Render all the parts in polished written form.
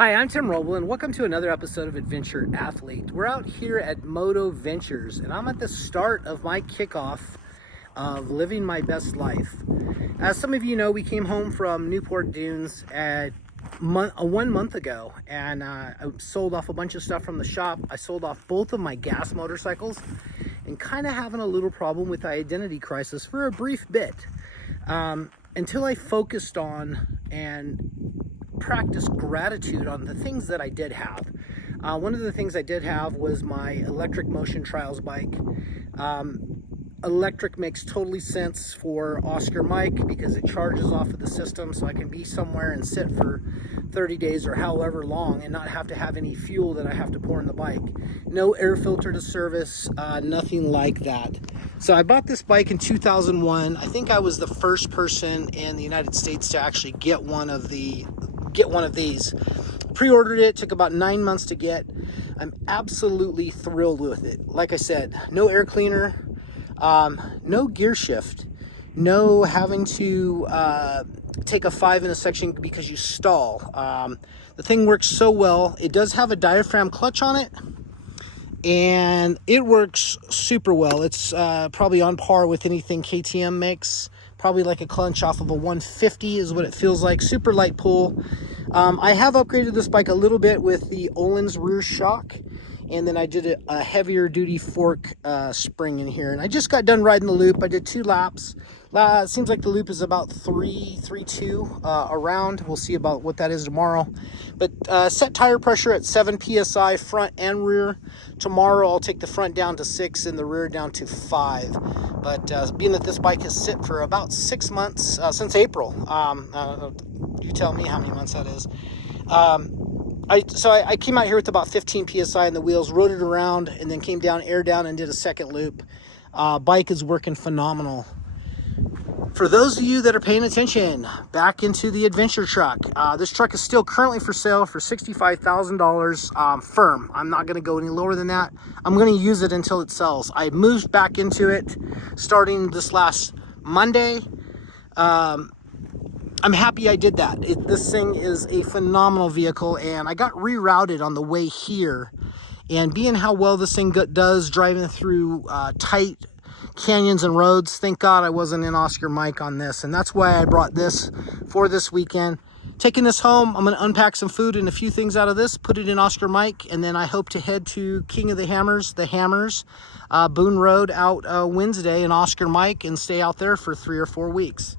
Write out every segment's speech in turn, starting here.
Hi, I'm Tim Roble, and welcome to another episode of Adventure Athlete. We're out here at Moto Ventures, and I'm at the start of my kickoff of living my best life. As some of you know, we came home from Newport Dunes at 1 month ago, and I sold off a bunch of stuff from the shop. I sold off both of my gas motorcycles, and kind of having a little problem with the identity crisis for a brief bit, until I focused on and practice gratitude on the things that I did have. One of the things I did have was my electric motion trials bike. Electric makes totally sense for Oscar Mike because it charges off of the system, so I can be somewhere and sit for 30 days or however long and not have to have any fuel that I have to pour in the bike. No air filter to service, nothing like that. So I bought this bike in 2001. I think I was the first person in the United States to actually get one of these. Pre-ordered it, took about 9 months to get. I'm absolutely thrilled with it. Like I said, no air cleaner, no gear shift, no having to take a 5 in a section because you stall. The thing works so well. It does have a diaphragm clutch on it, and it works super well. It's probably on par with anything KTM makes. Probably like a clutch off of a 150 is what it feels like. Super light pull. I have upgraded this bike a little bit with the Öhlins rear shock, and then I did a heavier duty fork spring in here. And I just got done riding the loop. I did 2 laps. It seems like the loop is about 3.2 around. We'll see about what that is tomorrow. But set tire pressure at 7 psi front and rear. Tomorrow I'll take the front down to 6 and the rear down to 5. But being that this bike has sit for about 6 months, since April, you tell me how many months that is. I came out here with about 15 psi in the wheels, rode it around, and then came down, air down, and did a second loop. Bike is working phenomenal. For those of you that are paying attention, back into the adventure truck. This truck is still currently for sale for $65,000 firm. I'm not going to go any lower than that. I'm going to use it until it sells. I moved back into it starting this last Monday. I'm happy I did that. This thing is a phenomenal vehicle, and I got rerouted on the way here. And being how well this thing does driving through tight canyons and roads, thank God I wasn't in Oscar Mike on this, and that's why I brought this for this weekend. Taking this home, I'm going to unpack some food and a few things out of this, put it in Oscar Mike, and then I hope to head to King of the Hammers, Boone Road out Wednesday in Oscar Mike, and stay out there for 3 or 4 weeks.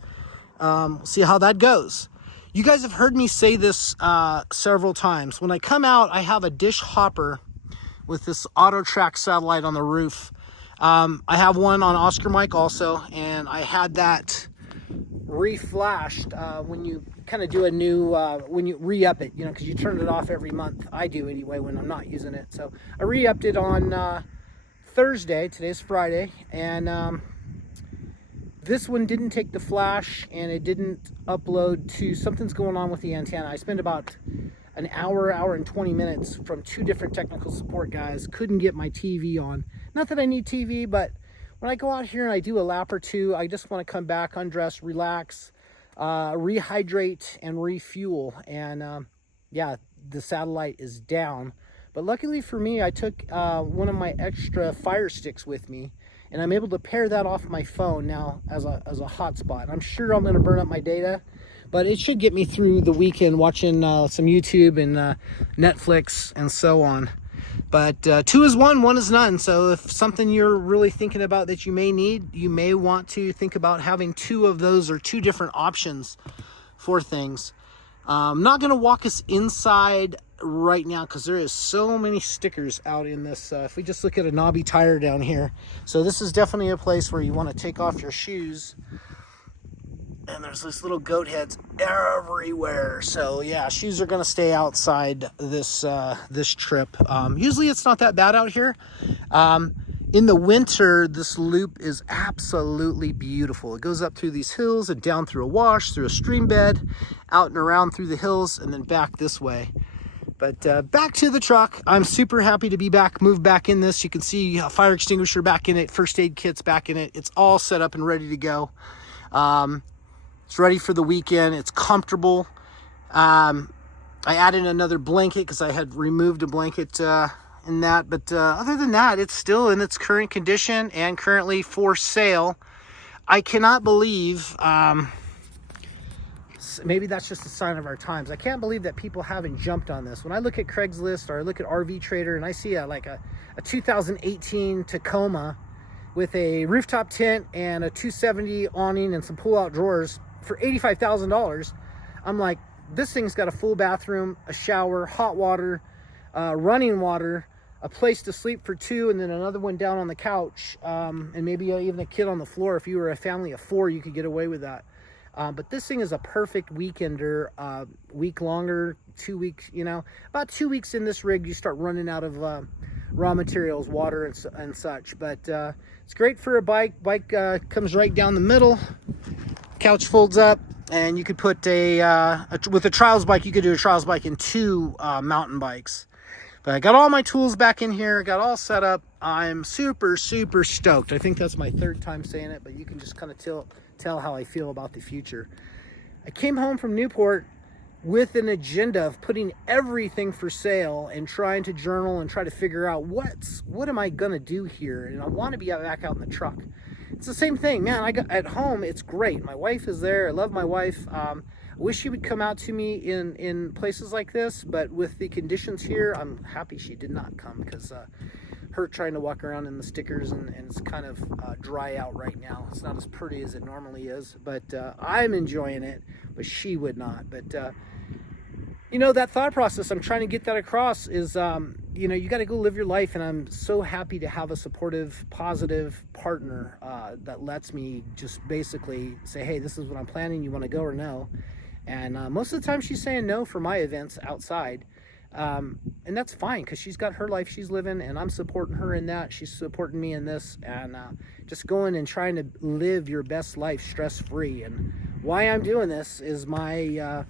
See how that goes. You guys have heard me say this several times. When I come out, I have a dish hopper with this auto track satellite on the roof. I have one on Oscar Mike also, and I had that reflashed when you kind of do a new, when you re-up it, because you turn it off every month. I do anyway when I'm not using it. So I re-upped it on Thursday. Today's Friday, and this one didn't take the flash, and it didn't upload to, something's going on with the antenna. I spent about an hour and 20 minutes from 2 different technical support guys. Couldn't get my TV on. Not that I need TV, but when I go out here and I do a lap or 2, I just want to come back, undress, relax, rehydrate, and refuel. And yeah, the satellite is down. But luckily for me, I took one of my extra Fire Sticks with me, and I'm able to pair that off my phone now as a hotspot. I'm sure I'm going to burn up my data, but it should get me through the weekend watching some YouTube and Netflix and so on. But 2 is 1, 1 is none. So if something you're really thinking about that you may need, you may want to think about having 2 of those or 2 different options for things. I'm not going to walk us inside right now because there is so many stickers out in this. If we just look at a knobby tire down here. So this is definitely a place where you want to take off your shoes. And there's this little goat heads everywhere. So yeah, shoes are going to stay outside this this trip. Usually it's not that bad out here. In the winter, this loop is absolutely beautiful. It goes up through these hills and down through a wash, through a stream bed, out and around through the hills, and then back this way. But back to the truck. I'm super happy to be back, moved back in this. You can see a fire extinguisher back in it, first aid kit's back in it. It's all set up and ready to go. It's ready for the weekend. It's comfortable. I added another blanket because I had removed a blanket in that. But other than that, it's still in its current condition and currently for sale. I cannot believe, maybe that's just a sign of our times. I can't believe that people haven't jumped on this. When I look at Craigslist or I look at RV Trader and I see like a 2018 Tacoma with a rooftop tent and a 270 awning and some pull-out drawers for $85,000, I'm like, this thing's got a full bathroom, a shower, hot water, running water, a place to sleep for two, and then another one down on the couch, and maybe even a kid on the floor. If you were a family of 4, you could get away with that. But this thing is a perfect weekender, week longer, 2 weeks, you know. About 2 weeks in this rig, you start running out of raw materials, water and such. But it's great for a bike. Bike comes right down the middle. Couch folds up, and you could put with a trials bike, you could do a trials bike and 2 mountain bikes. But I got all my tools back in here, got all set up. I'm super, super stoked. I think that's my 3rd time saying it, but you can just kind of tell how I feel about the future. I came home from Newport with an agenda of putting everything for sale and trying to journal and try to figure out what am I gonna do here, and I want to be back out in the truck. It's the same thing, man. I got at home, it's great. My wife is there. I love my wife. I wish she would come out to me in places like this, but with the conditions here, I'm happy she did not come, because her trying to walk around in the stickers and it's kind of dry out right now. It's not as pretty as it normally is, but I'm enjoying it, but she would not. But you know, that thought process, I'm trying to get that across is, you know, you got to go live your life. And I'm so happy to have a supportive, positive partner that lets me just basically say, hey, this is what I'm planning. You want to go or no? And most of the time she's saying no for my events outside. And that's fine, because she's got her life she's living, and I'm supporting her in that. She's supporting me in this, and just going and trying to live your best life stress-free. And why I'm doing this is my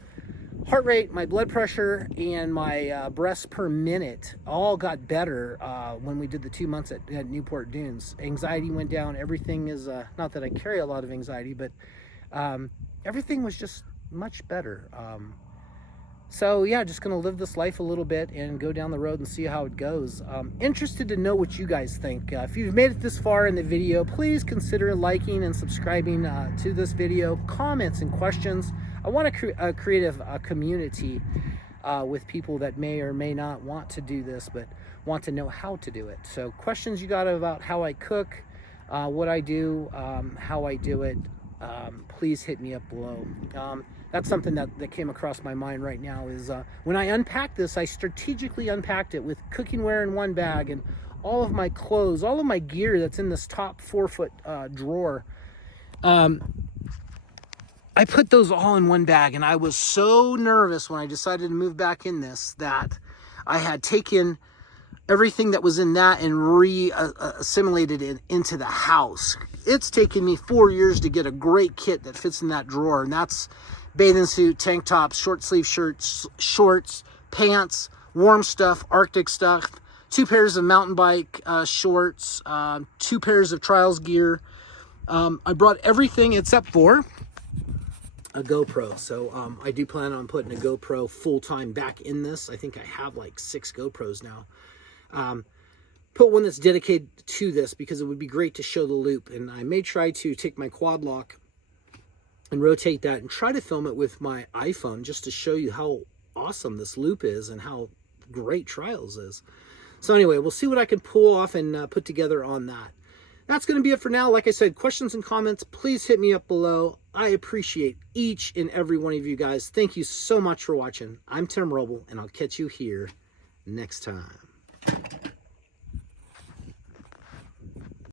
heart rate, my blood pressure, and my breaths per minute all got better when we did the 2 months at Newport Dunes. Anxiety went down. Everything is, not that I carry a lot of anxiety, but everything was just much better. So yeah, just gonna live this life a little bit and go down the road and see how it goes. Interested to know what you guys think. If you've made it this far in the video, please consider liking and subscribing to this video. Comments and questions. I want to create a community with people that may or may not want to do this, but want to know how to do it. So questions you got about how I cook, what I do, how I do it, please hit me up below. That's something that came across my mind right now is when I unpacked this, I strategically unpacked it with cookingware in one bag and all of my clothes, all of my gear that's in this top 4-foot drawer. I put those all in one bag, and I was so nervous when I decided to move back in this that I had taken everything that was in that and assimilated it into the house. It's taken me 4 years to get a great kit that fits in that drawer, and that's bathing suit, tank tops, short sleeve shirts, shorts, pants, warm stuff, Arctic stuff, 2 pairs of mountain bike shorts, 2 pairs of trials gear. I brought everything except for a GoPro. So I do plan on putting a GoPro full-time back in this. I think I have like 6 GoPros now. Put one that's dedicated to this because it would be great to show the loop. And I may try to take my quad lock and rotate that and try to film it with my iPhone just to show you how awesome this loop is and how great trials is. So anyway, we'll see what I can pull off and put together on that. That's going to be it for now. Like I said, questions and comments, please hit me up below. I appreciate each and every one of you guys. Thank you so much for watching. I'm Tim Roble, and I'll catch you here next time.